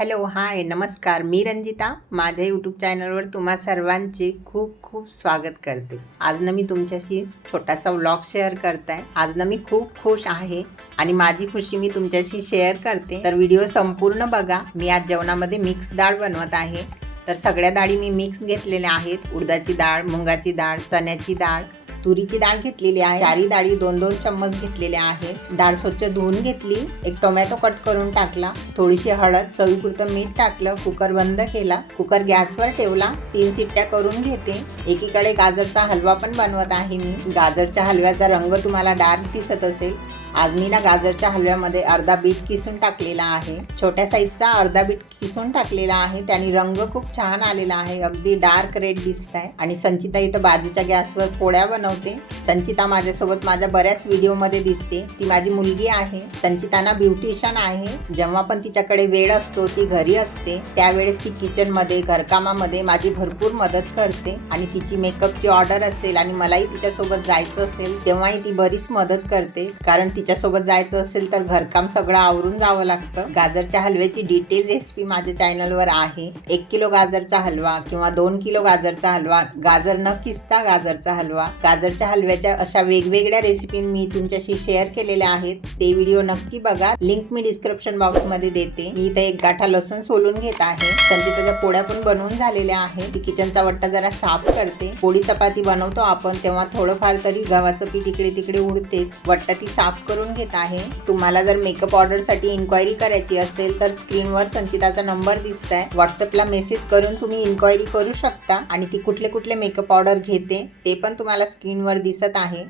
Hello hi नमस्कार. मी रंजिता. माझ्या YouTube चॅनलवर तुम्हा सर्वांचे खूप खूप स्वागत करते. आज ना मी तुमच्याशी छोटासा व्लॉग शेअर करताय. आज ना मी खूप खुश आहे आणि माझी खुशी मी तुमच्याशी शेअर करते. तर व्हिडिओ संपूर्ण बघा. मी आज जेवणामध्ये मिक्स डाळ बनवत आहे. तर सगळ्या डाळी मी मिक्स घेतलेल्या आहेत. उडदाची डाळ मुंगाची डाळ चण्याची डाळ तुरीची डाळ घेतलेली आहे. चारी डाळी दोन दोन चम्मच घेतलेल्या आहेत. डाळ स्वच्छ धुवून घेतली. एक टोमॅटो कट करून टाकला. थोडीशी हळद चवीपुरतं मीठ टाकलं. कुकर बंद केला. कुकर गॅसवर ठेवला. तीन सिट्ट्या करून घेते. एकीकडे गाजरचा हलवा पण बनवत आहे मी. गाजरच्या हलव्याचा रंग तुम्हाला डार्क दिसत असेल. आज मी ना गाजरच्या हलव्यामध्ये अर्धा बीट किसून टाकलेला आहे. छोट्या साईजचा अर्धा बीट किसून टाकलेला आहे. त्याने रंग खूप छान आलेला आहे. अगदी डार्क रेड दिसत आहे आणि संचिता इथं बाजूच्या गॅसवर पोळ्या बनवते. संचिता माझ्यासोबत माझ्या बऱ्याच व्हिडिओमध्ये दिसते. ती माझी मुलगी आहे. संचिता ना ब्युटिशियन आहे. जेव्हा पण तिच्याकडे वेळ असतो ती घरी असते. त्यावेळेस ती किचनमध्ये घरकामामध्ये माझी भरपूर मदत करते. आणि तिची मेकअपची ऑर्डर असेल आणि मलाही तिच्यासोबत जायचं असेल तेव्हाही ती बरीच मदत करते. कारण ती तिच्यासोबत जायचं असेल तर घरकाम सगळं आवरून जावं लागतं. गाजरच्या हलव्याची डिटेल रेसिपी माझ्या चॅनलवर आहे. एक किलो गाजरचा हलवा किंवा दोन किलो गाजरचा हलवा गाजर न किसता गाजरचा हलवा. गाजरच्या हलव्याच्या अशा वेगवेगळ्या रेसिपी मी तुमच्याशी शेअर केलेल्या आहेत. ते व्हिडिओ नक्की बघा. लिंक मी डिस्क्रिप्शन बॉक्समध्ये देते. मी इथे एक गाठा लसूण सोलून घेत आहे. संचिताच्या पोळ्या पण बनवून झालेल्या आहेत ती किचनचा वट्टा जरा साफ करते. पोळी चपाती बनवतो आपण तेव्हा थोडंफार तरी गव्हाचं पीठ इकडे तिकडे उडतेच. वट्टा ती साफ करून घेत आहे. तुम्हाला जर मेकअप ऑर्डरसाठी इन्क्वायरी करायची असेल तर स्क्रीनवर संचिताचा नंबर दिसत आहे व्हॉट्सअपला मेसेज करून तुम्ही इन्क्वायरी करू शकता आणि ती कुठले कुठले मेकअप ऑर्डर घेते ते पण तुम्हाला स्क्रीनवर दिसत आहे.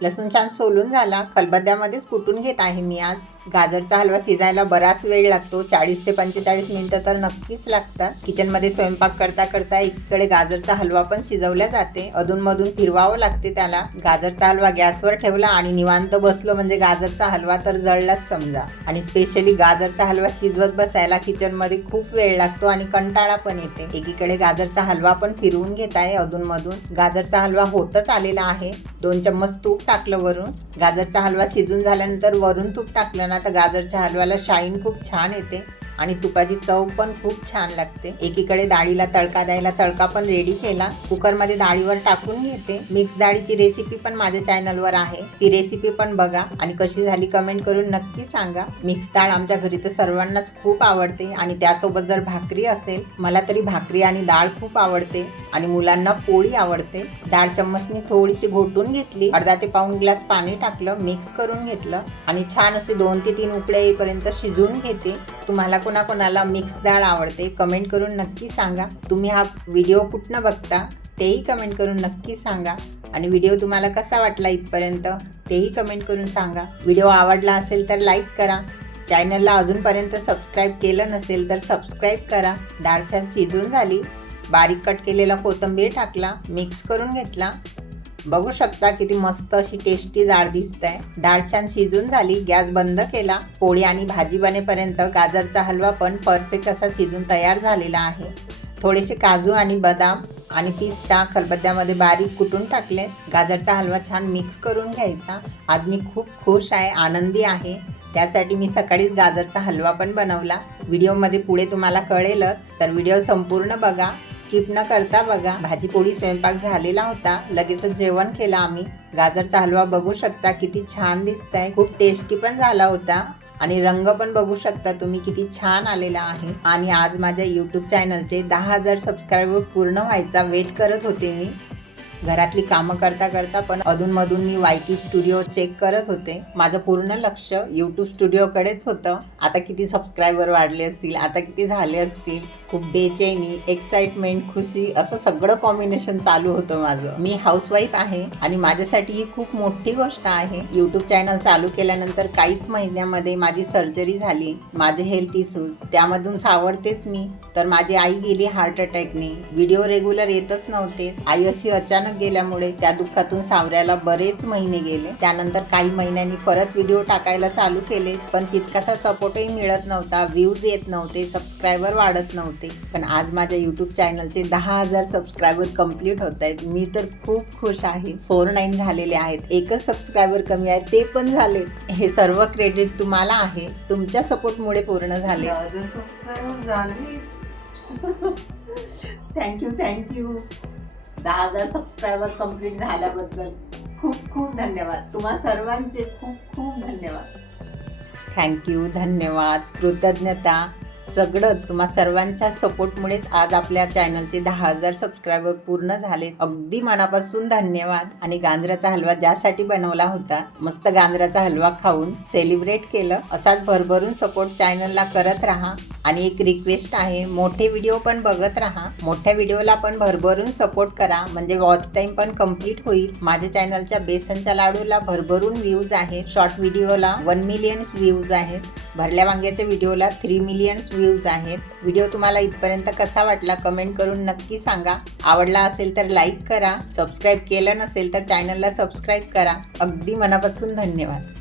लसूण छान सोलून झाला. खलबत्त्यामध्येच कुटून घेत आहे मी आज. गाजरचा हलवा शिजायला बराच वेळ लागतो. चाळीस ते पंचेचाळीस मिनटं तर नक्कीच लागतात. किचनमध्ये स्वयंपाक करता करता इकडे गाजरचा हलवा पण शिजवला जाते. अधूनमधून फिरवावं लागते त्याला. गाजरचा हलवा गॅसवर ठेवला आणि निवांत बसलो म्हणजे गाजरचा हलवा तर जळलाच समजा. आणि स्पेशली गाजरचा हलवा शिजवत बसायला किचनमध्ये खूप वेळ लागतो आणि कंटाळा पण येते. एकीकडे गाजरचा हलवा पण फिरवून घेत आहे अधूनमधून गाजरचा हलवा होतच आलेला आहे. दोन चम्मच तूप टाकलं वरून. गाजरचा हलवा शिजून झाल्यानंतर वरून तूप टाकलं ना तर गाजरच्या हलव्याला शाईन खूप छान येते. आणि तुपाची चव पण खूप छान लागते. एकीकडे डाळीला तडका द्यायला तडका पण रेडी केला. कुकरमध्ये डाळीवर टाकून घेते. मिक्स डाळीची रेसिपी पण माझ्या चॅनलवर आहे. ती रेसिपी पण बघा आणि कशी झाली कमेंट करून नक्की सांगा. मिक्स डाळ आमच्या घरी तर सर्वांनाच खूप आवडते आणि त्यासोबत जर भाकरी असेल मला तरी भाकरी आणि डाळ खूप आवडते आणि मुलांना पोळी आवडते. डाळ चम्मचनी थोडीशी घोटून घेतली. अर्धा ते पाऊण ग्लास पाणी टाकलं मिक्स करून घेतलं आणि छान असे दोन ते तीन उकड्या येईपर्यंत शिजवून घेते. तुम्हाला कोणाकोणाला मिक्स डाळ आवडते कमेंट करून नक्की सांगा. तुम्ही हा व्हिडिओ कुठनं बघता तेही कमेंट करून नक्की सांगा. आणि व्हिडिओ तुम्हाला कसा वाटला इथपर्यंत तेही कमेंट करून सांगा. व्हिडिओ आवडला असेल तर लाईक करा. चॅनलला अजूनपर्यंत सबस्क्राईब केलं नसेल तर सबस्क्राईब करा. डाळ छान शिजून झाली. बारीक कट केलेला कोथिंबीर टाकला मिक्स करून घेतला. बघू शकता किती मस्त अशी टेस्टी डाळ दिसत आहे डाळ छान शिजून झाली गॅस बंद केला. पोळी आणि भाजी बनेपर्यंत गाजरचा हलवा पण परफेक्ट असा शिजून तयार झालेला आहे. थोडेसे काजू आणि बदाम आणि पिस्ता खलबत्त्यामध्ये बारीक कुटून टाकले. गाजरचा हलवा छान मिक्स करून घ्यायचा. आज मी खूप खुश आहे आनंदी आहे. त्यासाठी मी सकाळीच गाजरचा हलवा पण बनवला. व्हिडिओमध्ये पुढे तुम्हाला कळेलच. तर व्हिडिओ संपूर्ण बघा. स्किप न करता बघा. भाजी पोळी स्वयंपाक झालेला होता. लगेचच जेवण केलं आम्ही. गाजरचा हलवा बघू शकता किती छान दिसत आहे खूप टेस्टी पण झाला होता. आणि रंग पण बघू शकता तुम्ही किती छान आलेला आहे. आणि आज माझ्या यूट्यूब चॅनलचे दहा हजार सबस्क्रायबर पूर्ण व्हायचा वेट करत होते मी. घरातली कामं करता करता पण अधूनमधून मी वाय टी स्टुडिओ चेक करत होते. माझं पूर्ण लक्ष यूट्यूब स्टुडिओकडेच होतं. आता किती सबस्क्रायबर वाढले असतील आता किती झाले असतील खूप बेचैनी एक्साइटमेंट खुशी असं सगळं कॉम्बिनेशन चालू होतं माझं. मी हाऊसवाईफ आहे आणि माझ्यासाठी ही खूप मोठी गोष्ट आहे. यूट्यूब चॅनल चालू केल्यानंतर काहीच महिन्यामध्ये माझी सर्जरी झाली. माझे हेल्थ इश्यूज त्यामधून सावरतेच मी. तर माझी आई गेली हार्ट अटॅकने व्हिडिओ रेग्युलर येतच नव्हते. आई अशी अचानक गेल्यामुळे त्या दुःखातून सावऱ्याला बरेच महिने गेले. त्यानंतर काही महिन्यांनी परत व्हिडिओ टाकायला चालू केले पण तितकासा सपोर्टही मिळत नव्हता व्ह्यूज येत नव्हते सबस्क्रायबर वाढत नव्हते. पण आज माझ्या यूट्यूब चॅनलचे दहा हजार सबस्क्रायबर कंप्लीट होत आहेत. मी तर खूप खुश आहे. फोर नाईन झालेले आहेत. एकच सबस्क्रायबर कमी आहे ते पण झालेत. हे सर्व क्रेडिट तुम्हाला आहे. तुमच्या सपोर्टमुळे पूर्ण झाले. थँक्यू थँक्यू दहा हजार सबस्क्रायबर कंप्लीट झाल्याबद्दल खूप खूप धन्यवाद. तुम्हा सर्वांचे खूप खूप धन्यवाद. थँक्यू धन्यवाद. कृतज्ञता सगळं तुम्हा सर्वांच्या सपोर्टमुळेच आज आपल्या चॅनलचे दहा हजार सबस्क्रायबर पूर्ण झाले अगदी मनापासून धन्यवाद. आणि गांजराचा हलवा ज्यासाठी बनवला होता मस्त गांजराचा हलवा खाऊन सेलिब्रेट केलं. असाच भरभरून सपोर्ट चॅनलला करत राहा. आणि एक रिक्वेस्ट आहे मोठे व्हिडिओ पण बघत राहा. मोठ्या व्हिडिओला पण भरभरून सपोर्ट करा. म्हणजे वॉच टाइम पण कंप्लीट होईल. माझ्या चॅनलच्या बेसनच्या लाडूला भरभरून व्ह्यूज आहेत. शॉर्ट व्हिडिओला वन मिलियन व्ह्यूज आहेत. भरल्या वांग्याच्या व्हिडिओला थ्री मिलियन्स व्ह्यूज आहेत. व्हिडिओ तुम्हाला इथपर्यंत कसा वाटला कमेंट करून नक्की सांगा. आवडला असेल तर लाईक करा. सबस्क्राईब केलं नसेल तर चॅनलला सबस्क्राईब करा. अगदी मनापासून धन्यवाद.